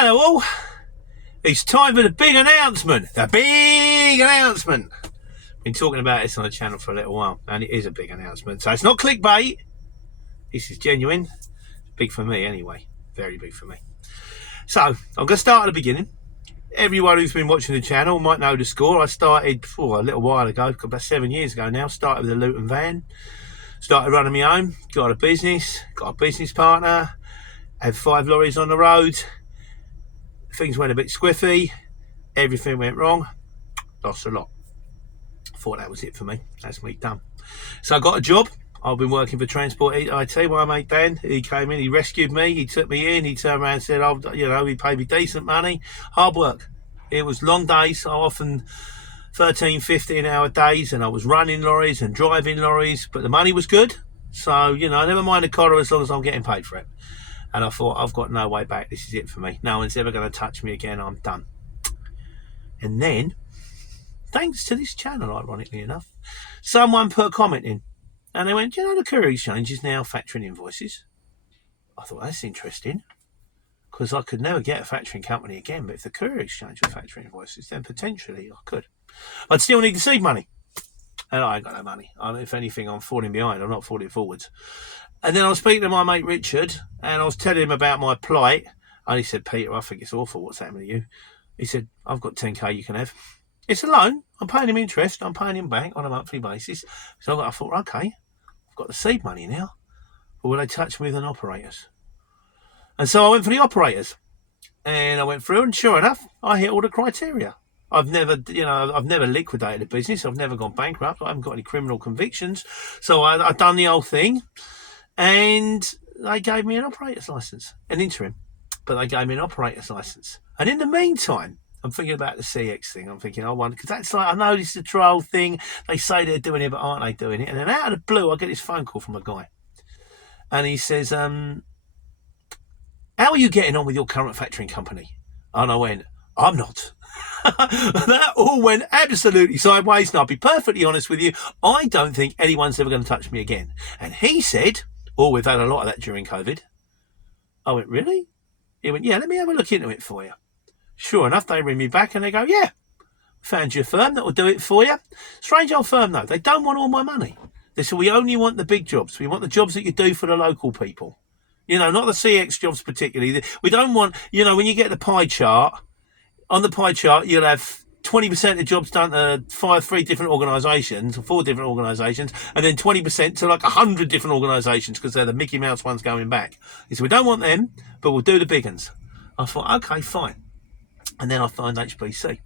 Hello all, it's time for the big announcement. The big announcement. Been talking about this on the channel for a little while, and it is a big announcement. So it's not clickbait. This is genuine. Big for me anyway. Very big for me. So I'm going to start at the beginning. Everyone who's been watching the channel might know the score. I started a little while ago, about 7 years ago now. Started with a Luton van. Started running my own. Got a business partner. Had 5 lorries on the road. Things went a bit squiffy. Everything went wrong. Lost a lot. Thought that was it for me. That's me done. So I got a job. I've been working for Transport IT. My mate Dan, he came in, he rescued me, he took me in, he turned around and said, he paid me decent money. Hard work. It was long days, often 13, 15 hour days, and I was running lorries and driving lorries, but the money was good. So, never mind the collar as long as I'm getting paid for it. And I thought, I've got no way back. This is it for me. No one's ever going to touch me again. I'm done. And then, thanks to this channel, ironically enough, someone put a comment in. And they went, the Courier Exchange is now factoring invoices. I thought, that's interesting. Because I could never get a factoring company again. But if the Courier Exchange were factoring invoices, then potentially I could. I'd still need to seed money. And I ain't got no money. If anything, I'm falling behind. I'm not falling forwards. And then I was speaking to my mate Richard, and I was telling him about my plight. And he said, Peter, I think it's awful what's happening to you. He said, I've got 10k you can have. It's a loan. I'm paying him interest. I'm paying him back on a monthly basis. So I thought, okay, I've got the seed money now. But will they touch me with an operators? And so I went for the operators. And I went through, and sure enough, I hit all the criteria. I've never liquidated a business. I've never gone bankrupt. I haven't got any criminal convictions. So I've done the whole thing. And they gave me an operator's license, an interim. But they gave me an operator's license. And in the meantime, I'm thinking about the CX thing. I'm thinking, I wonder, because that's like, I know this is a troll thing. They say they're doing it, but aren't they doing it? And then out of the blue, I get this phone call from a guy. And he says, how are you getting on with your current factoring company? And I went, I'm not. That all went absolutely sideways. And I'll be perfectly honest with you, I don't think anyone's ever going to touch me again. And he said, we've had a lot of that during COVID. I went, really? He went, yeah, let me have a look into it for you. Sure enough, they ring me back and they go, yeah, found you a firm that will do it for you. Strange old firm, though. They don't want all my money. They said, we only want the big jobs. We want the jobs that you do for the local people. Not the CX jobs particularly. We don't want, when you get the pie chart, on the pie chart, you'll have 20% of the jobs done to 3 different organisations, or 4 different organisations, and then 20% to like 100 different organisations because they're the Mickey Mouse ones going back. He said, we don't want them, but we'll do the big ones. I thought, okay, fine. And then I found HBC,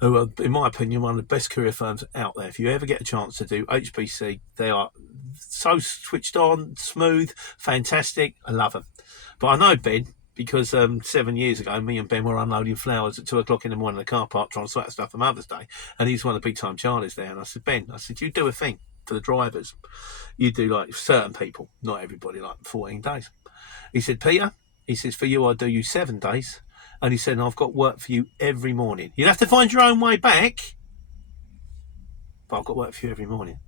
who are, in my opinion, one of the best courier firms out there. If you ever get a chance to do HBC, they are so switched on, smooth, fantastic. I love them. But I know Ben, because 7 years ago, me and Ben were unloading flowers at 2 o'clock in the morning in the car park trying to sort out stuff for Mother's Day. And he's one of the big-time Charlies there. And I said, Ben, you do a thing for the drivers. You do, like, certain people, not everybody, like 14 days. He said, Peter, he says, for you, I do you 7 days. And he said, I've got work for you every morning. You'll have to find your own way back, but I've got work for you every morning.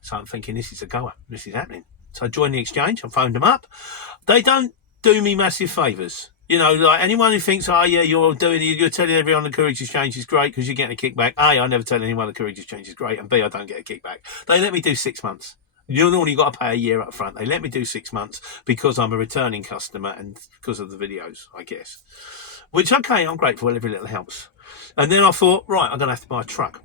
So I'm thinking, this is a goer. This is happening. So I joined the exchange. I phoned them up. They don't do me massive favours. Like anyone who thinks, you're telling everyone the Courier Exchange is great because you're getting a kickback. A, I never tell anyone the Courier Exchange is great. And B, I don't get a kickback. They let me do 6 months. You've normally got to pay a year up front. They let me do 6 months because I'm a returning customer and because of the videos, I guess. Which, okay, I'm grateful. Every little helps. And then I thought, right, I'm going to have to buy a truck.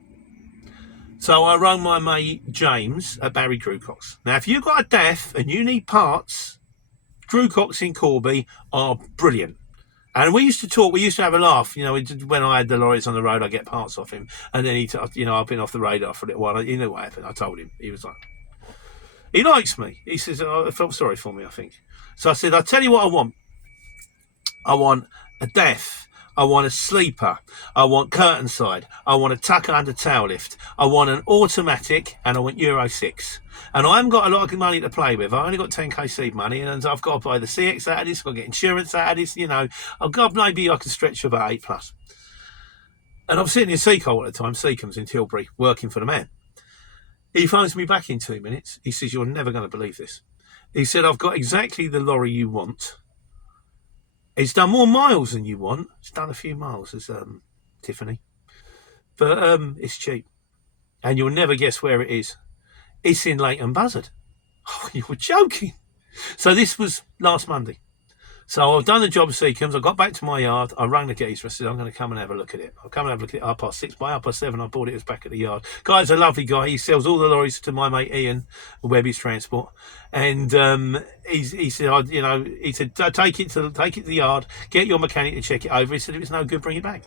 So I rang my mate James at Barry Drewcox. Now, if you've got a DAF and you need parts, Drewcox in Corby are brilliant. And we used to talk, we used to have a laugh. When I had the lorries on the road, I get parts off him. And then I've been off the radar for a little while. You know what happened? I told him. He was like, he likes me. He says, I felt sorry for me, I think. So I said, I'll tell you what I want. I want a DAF. I want a sleeper. I want curtain side. I want a tucker under tail lift. I want an automatic, and I want Euro 6. And I haven't got a lot of money to play with. I only got 10k seed money, and I've got to buy the CX out of this. I've got to get insurance out of this. I've got, maybe I can stretch to about 8+. And I'm sitting in Seacole at the time, Seacombe's in Tilbury, working for the man. He phones me back in 2 minutes. He says, you're never going to believe this. He said, I've got exactly the lorry you want. It's done more miles than you want. It's done a few miles, as Tiffany. But it's cheap. And you'll never guess where it is. It's in Leighton Buzzard. Oh, you were joking. So this was last Monday. So I've done the job sequence. I got back to my yard. I rang the geezer. I said, I'm going to come and have a look at it. I'll come and have a look at it 6:30. By 7:30, I bought it. It was back at the yard. Guy's a lovely guy. He sells all the lorries to my mate Ian, Webby's Transport. And he said, take it to the yard, get your mechanic to check it over. He said, if it's no good, bring it back.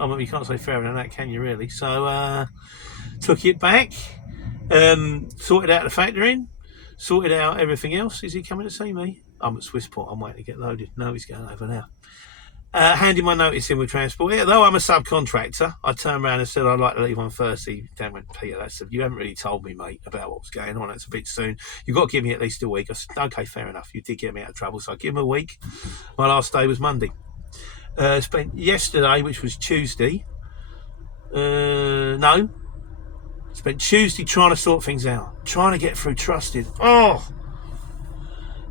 Oh, well, you can't say fairer than that, can you, really? So took it back, sorted out the factoring, sorted out everything else. Is he coming to see me? I'm at Swissport. I'm waiting to get loaded. No, he's going over now. Handing my notice in with Transport. Yeah, though I'm a subcontractor, I turned around and said I'd like to leave on Thursday. Dan went, Peter, you haven't really told me, mate, about what was going on. It's a bit soon. You've got to give me at least a week. I said, okay, fair enough. You did get me out of trouble, so I give him a week. My last day was Monday. Spent yesterday, which was Tuesday. Spent Tuesday trying to sort things out, trying to get through trusted.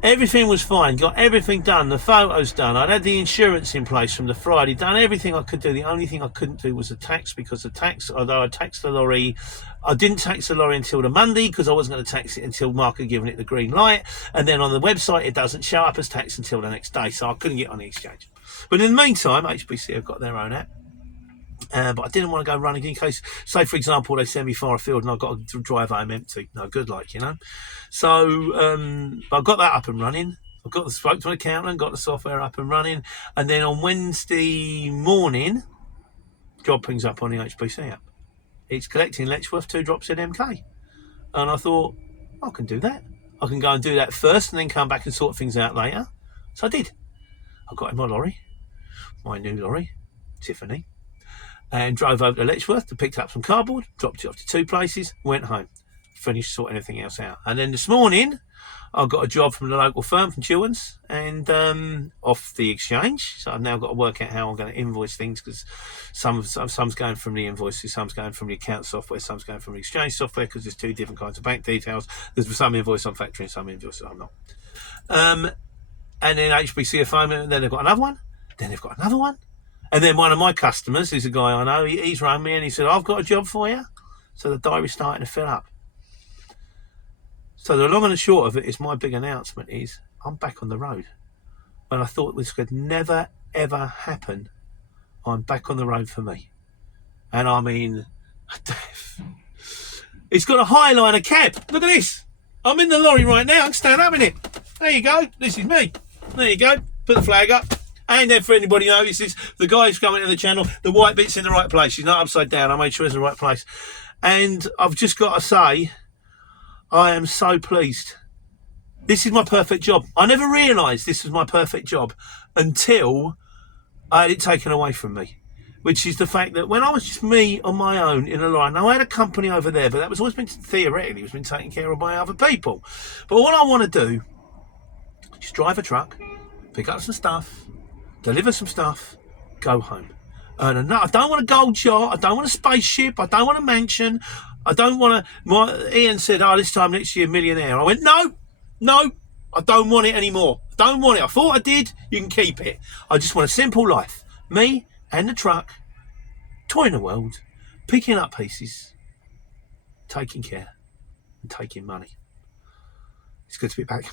Everything was fine, got everything done, the photos done. I'd had the insurance in place from the Friday, done everything I could do. The only thing I couldn't do was the tax, because the tax, although I taxed the lorry, I didn't tax the lorry until the Monday because I wasn't going to tax it until Mark had given it the green light. And then on the website, it doesn't show up as tax until the next day, so I couldn't get on the exchange. But in the meantime, HBC have got their own app. But I didn't want to go running in case, say for example, they send me far afield and I've got to drive home empty. No good, So I got that up and running. Spoke to an accountant, got the software up and running, and then on Wednesday morning, job brings up on the HBC app. It's collecting Letchworth 2 drops at MK, and I thought I can do that. I can go and do that first, and then come back and sort things out later. So I did. I got in my lorry, my new lorry, Tiffany, and drove over to Letchworth to pick up some cardboard, dropped it off to 2 places, went home, finished sorting everything else out. And then this morning, I got a job from the local firm, from Chilwell's, and off the exchange. So I've now got to work out how I'm going to invoice things, because some's going from the invoices, some's going from the account software, some's going from the exchange software, because there's 2 different kinds of bank details. There's some invoice I'm factoring, some invoice I'm not. And then HBC are phoning, and then they've got another one, then they've got another one. And then one of my customers, who's a guy I know, he's rang me and he said, I've got a job for you. So the diary's starting to fill up. So the long and the short of it is, my big announcement is I'm back on the road. When I thought this could never, ever happen, I'm back on the road for me. And I mean, it's got a Highliner cab. Look at this. I'm in the lorry right now. I can stand up in it. There you go. This is me. There you go. Put the flag up. And then for anybody who notices, the guy who's coming to the channel, the white bit's in the right place. She's not upside down. I made sure it's in the right place. And I've just got to say, I am so pleased. This is my perfect job. I never realised this was my perfect job until I had it taken away from me. Which is the fact that when I was just me on my own in a line, now I had a company over there, but that was always been, theoretically, it was been taken care of by other people. But what I want to do, just drive a truck, pick up some stuff, deliver some stuff, go home. I don't want a gold yacht. I don't want a spaceship. I don't want a mansion. I don't want Ian said, this time next year, millionaire. I went, no, I don't want it anymore. I don't want it. I thought I did. You can keep it. I just want a simple life. Me and the truck, touring the world, picking up pieces, taking care and taking money. It's good to be back.